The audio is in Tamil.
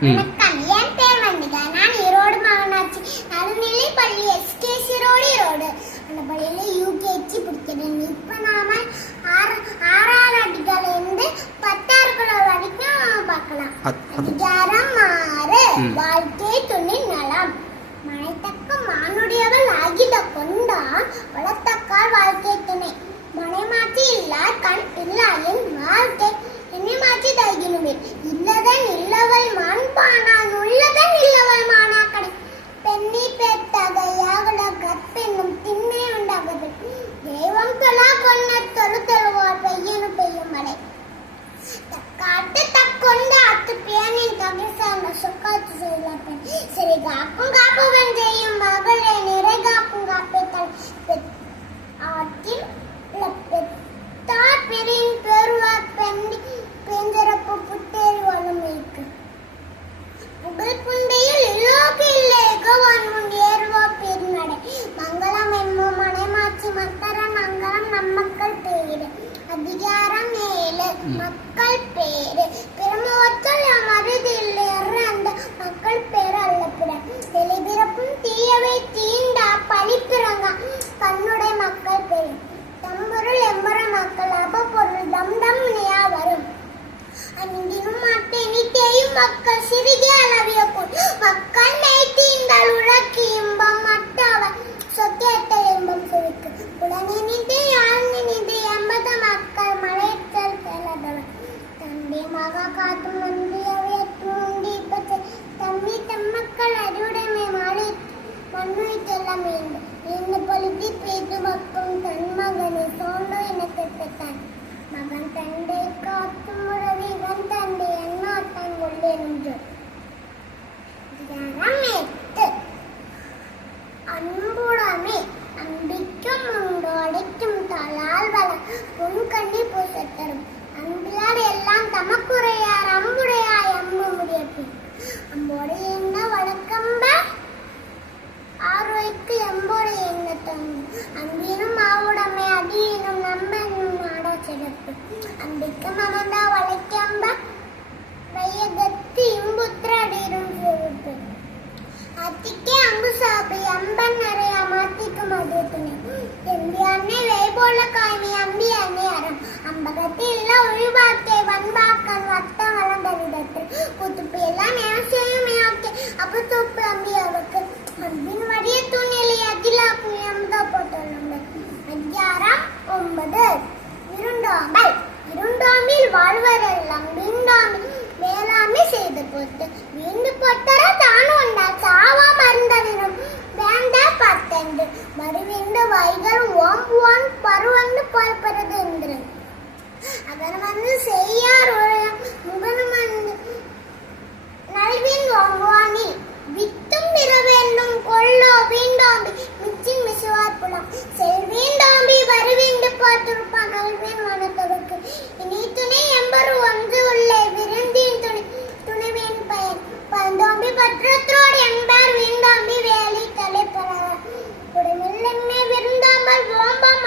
வணக்கம் என் பேர் வண்டிகா நான் ஈரோடு மாவனாட்சி நடுநிலை பள்ளி எஸ்கேசி ரோடு ஈரோடு. அந்த பள்ளியில யூகேஜி படிக்கிறேன். இப்ப நாம ஆறு ஆறாவது அதிகாரில இருந்து பத்தாவது வரைக்கும் பார்க்கலாம். அத்- அது- அதிகாரம் ஆறு. வாழ்க்கை துணை நலம். மனைத்தக்க மானுடையவள் ஆகிட கொண்டான் வளத்தக்கால் வாழ்க்கை துணை. மனைமாற்றி இல்லார் கண் அதிகாரம் ஏழு. மக்கள் பேரு பிரமவத்தல் மருதில் அந்த மக்கள் பேரு அல்லப்பிட. தெளிபிறப்பும் தீயவை தீண்டா பழிப்பிறங்க. கண்ணுடை மக்கள் பேரு தம்பொருள் எம்பர மக்கள் அப பொருள் தம் தம் நியா வரும். அன்பினும் மாட்டேனி தேயும் மக்கள் சிறிய அளவிய மக்கள் மெய்த்தீந்தால் உழக்கு இன்பம் அன்பினும் மாவுடமை அடியினும் நம்பனும் நாடா சிறப்பு அம்பிக்கு மமந்தா வளைக்கம்ப வையகத்து இம்புத்திரடிரும் சிறப்பு அத்திக்கே அம்பு சாப்பி அம்பன் நிறைய மாத்திக்கு மது துணை எம்பி அன்னை வேபோல காய்மி அம்பி அன்னை அறம். அம்பகத்தில் இல்ல வாழ்வரெல்லாம் விண்ணாமி வேளாண்மை செய்து போட்டு வீண்டு போட்டரா தானும் உண்டா சாவா மருந்தரினும் வேண்டா பத்தெண்டு. மறுவிண்டு வைகல் ஓம் ஓம் பருவண்டு பார்ப்பது என்று அவர் வந்து செய்யார் முகனும் ஒற்றத்தோடு என்பார் வீந்தாம்பி வேலை தலைப்பறார் உடனே விருந்தாமல் ஓம்பாம்